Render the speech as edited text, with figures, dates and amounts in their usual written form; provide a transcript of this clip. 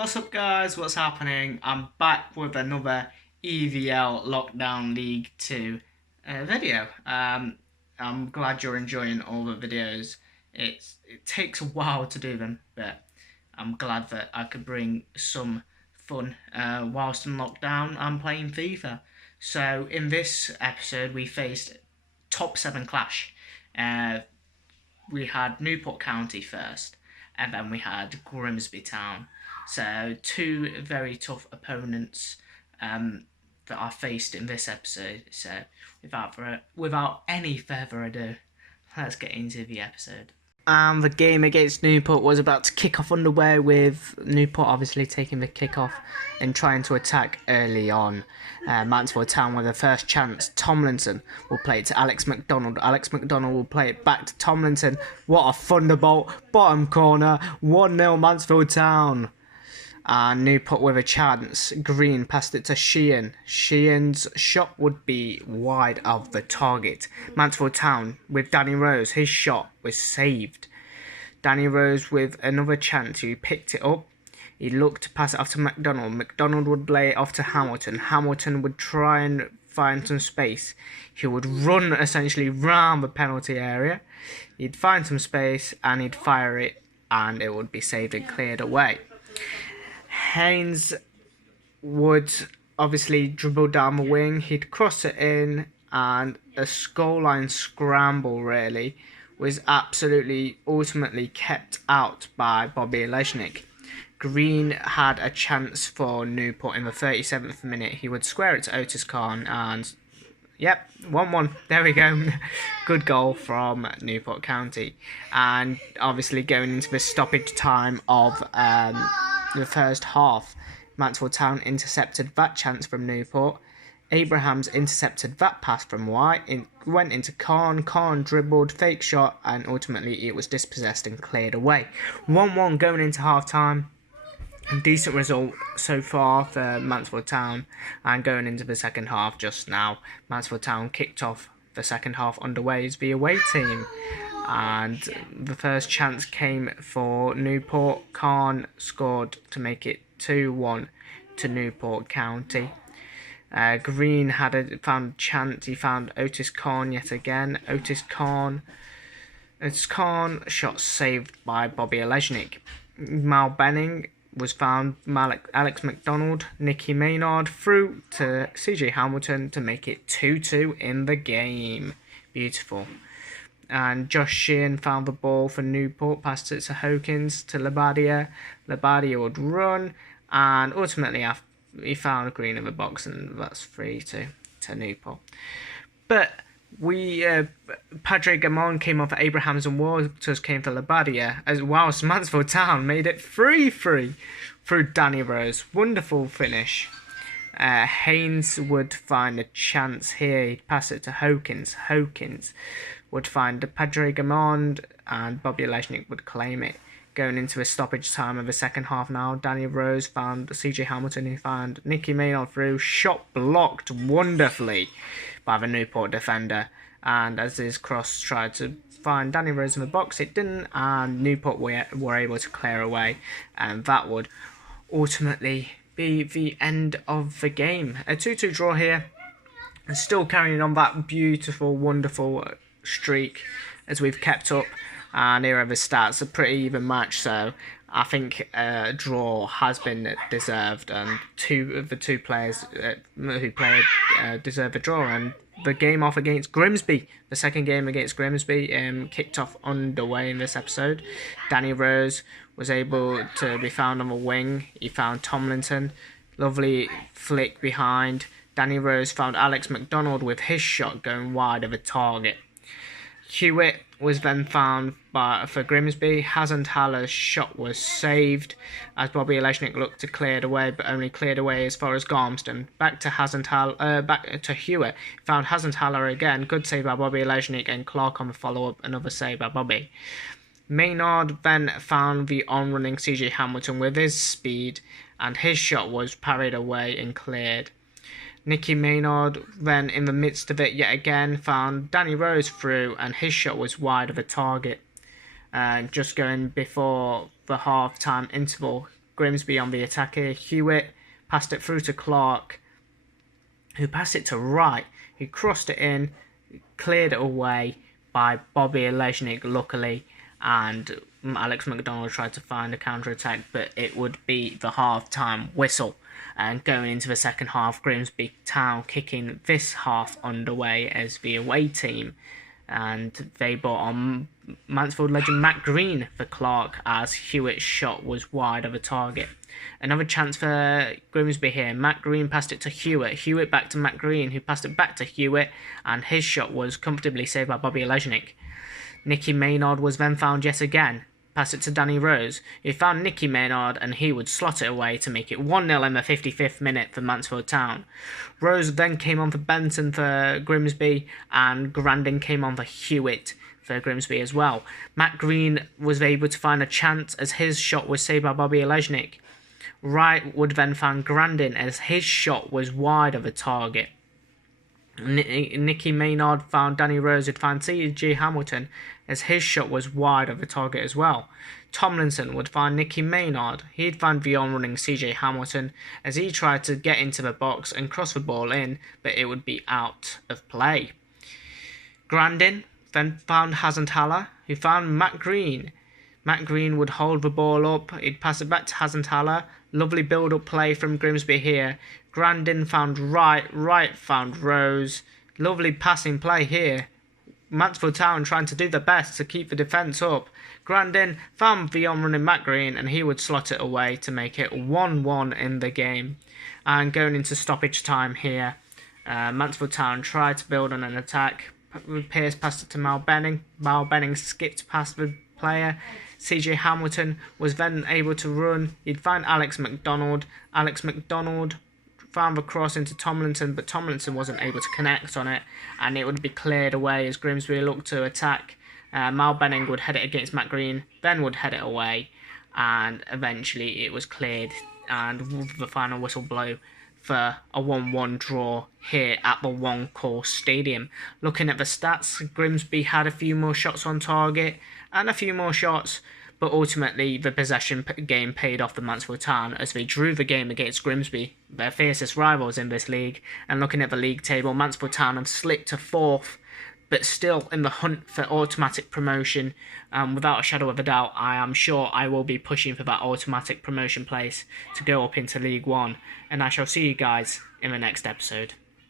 What's up, guys? What's happening? I'm back with another EVL Lockdown League 2 video. I'm glad you're enjoying all the videos. It takes a while to do them, but I'm glad that I could bring some fun whilst in lockdown and playing FIFA. So in this episode we faced top 7 clash. We had Newport County first, and then we had Grimsby Town. So two very tough opponents that I faced in this episode. So without any further ado, let's get into the episode. And the game against Newport was about to kick off underway, with Newport obviously taking the kick-off and trying to attack early on. Mansfield Town with the first chance. Tomlinson will play it to Alex McDonald. Alex McDonald will play it back to Tomlinson. What a thunderbolt. Bottom corner. 1-0 Mansfield Town. And Newport with a chance. Green passed it to Sheehan. Sheehan's shot would be wide of the target. Mansfield Town with Danny Rose. His shot was saved. Danny Rose with another chance. He picked it up. He looked to pass it off to McDonald. McDonald would lay it off to Hamilton. Hamilton would try and find some space. He would run essentially round the penalty area. He'd find some space and he'd fire it, and it would be saved and cleared away. Haynes would obviously dribble down the wing. He'd cross it in, and a scoreline scramble really was absolutely ultimately kept out by Bobby Leshnik. Green had a chance for Newport in the 37th minute. He would square it to Otis Khan, and yep, 1-1. There we go. Good goal from Newport County. And obviously going into the stoppage time of the first half, Mansfield Town intercepted that chance from Newport. Abrahams intercepted that pass from White. It went into Khan. Khan dribbled, fake shot, and ultimately it was dispossessed and cleared away. 1-1 going into half time. Decent result so far for Mansfield Town. And going into the second half just now, Mansfield Town kicked off the second half underway as the away team. And the first chance came for Newport. Khan scored to make it 2-1 to Newport County. Green found a chance. He found Otis Khan yet again. Otis Khan shot saved by Bobby Olejnik. Mal Benning was found. Alex McDonald, Nicky Maynard through to CJ Hamilton to make it 2-2 in the game. Beautiful. And Josh Sheehan found the ball for Newport, passed it to Hawkins, to Labadia. Labadia would run, and ultimately he found Green in the box, and that's 3-2 to Newport. But Padre Gamon came off for Abrahams, and Waters came for Labadia, as whilst Mansfield Town made it 3-3 through Danny Rose. Wonderful finish. Haynes would find a chance here. He'd pass it to Hawkins. Hawkins would find Padre Gamond, and Bobby Leshnik would claim it. Going into a stoppage time of the second half now, Danny Rose found CJ Hamilton, who found Nicky Maynard through. Shot blocked wonderfully by the Newport defender. And as his cross tried to find Danny Rose in the box, it didn't, and Newport were able to clear away. And that would ultimately be the end of the game. A 2-2 draw here. And still carrying on that beautiful, wonderful streak as we've kept up. And here are the stats. A pretty even match, so I think a draw has been deserved, and two of the two players who played deserve a draw. And the game off against Grimsby, the second game against Grimsby, kicked off underway in this episode. Danny Rose was able to be found on the wing. He found Tomlinson. Lovely flick behind. Danny Rose found Alex McDonald with his shot going wide of a target. Hewitt was then found for Grimsby. Hasenthaller's shot was saved as Bobby Olejnik looked to clear it away, but only cleared away as far as Garmston. Back to Hewitt. Found Hasenthaller again. Good save by Bobby Olejnik, and Clark on the follow-up. Another save by Bobby. Maynard then found the on-running CJ Hamilton with his speed, and his shot was parried away and cleared. Nicky Maynard then, in the midst of it yet again, found Danny Rose through, and his shot was wide of a target. Just going before the half-time interval, Grimsby on the attack here. Hewitt passed it through to Clark, who passed it to Wright, who crossed it in, cleared it away by Bobby Lesnick, luckily, and Alex McDonald tried to find a counter-attack, but it would be the half-time whistle. And going into the second half, Grimsby Town kicking this half underway as the away team, and they brought on Mansfield legend Matt Green for Clark as Hewitt's shot was wide of a target. Another chance for Grimsby here. Matt Green passed it to Hewitt. Hewitt back to Matt Green, who passed it back to Hewitt, and his shot was comfortably saved by Bobby Lesnick. Nicky Maynard was then found yet again. Passed it to Danny Rose, who found Nicky Maynard, and he would slot it away to make it 1-0 in the 55th minute for Mansfield Town. Rose then came on for Benson for Grimsby, and Grandin came on for Hewitt for Grimsby as well. Matt Green was able to find a chance as his shot was saved by Bobby Lesnick. Wright would then find Grandin as his shot was wide of a target. Nicky Maynard found Danny Rose, who'd find C.J. Hamilton as his shot was wide of the target as well. Tomlinson would find Nicky Maynard. He'd find the on-running C.J. Hamilton as he tried to get into the box and cross the ball in, but it would be out of play. Grandin then found Hasenthaler, who found Matt Green. Matt Green would hold the ball up. He'd pass it back to Hasenthaler. Lovely build-up play from Grimsby here. Grandin found Wright. Wright found Rose. Lovely passing play here. Mansfield Town trying to do their best to keep the defence up. Grandin found the on-running Matt Green, and he would slot it away to make it 1-1 in the game. And going into stoppage time here, Mansfield Town tried to build on an attack. Pearce passed it to Mal Benning. Mal Benning skipped past the player. C.J. Hamilton was then able to run. He'd find Alex McDonald. Alex McDonald found the cross into Tomlinson, but Tomlinson wasn't able to connect on it, and it would be cleared away as Grimsby looked to attack. Mal Benning would head it against Matt Green, then would head it away, and eventually it was cleared, and the final whistle blow for a 1-1 draw here at the One Course Stadium. Looking at the stats, Grimsby had a few more shots on target and a few more shots, but ultimately the possession game paid off for Mansfield Town as they drew the game against Grimsby, their fiercest rivals in this league. And looking at the league table, Mansfield Town have slipped to 4th, but still in the hunt for automatic promotion. Without a shadow of a doubt, I am sure I will be pushing for that automatic promotion place to go up into League One, and I shall see you guys in the next episode.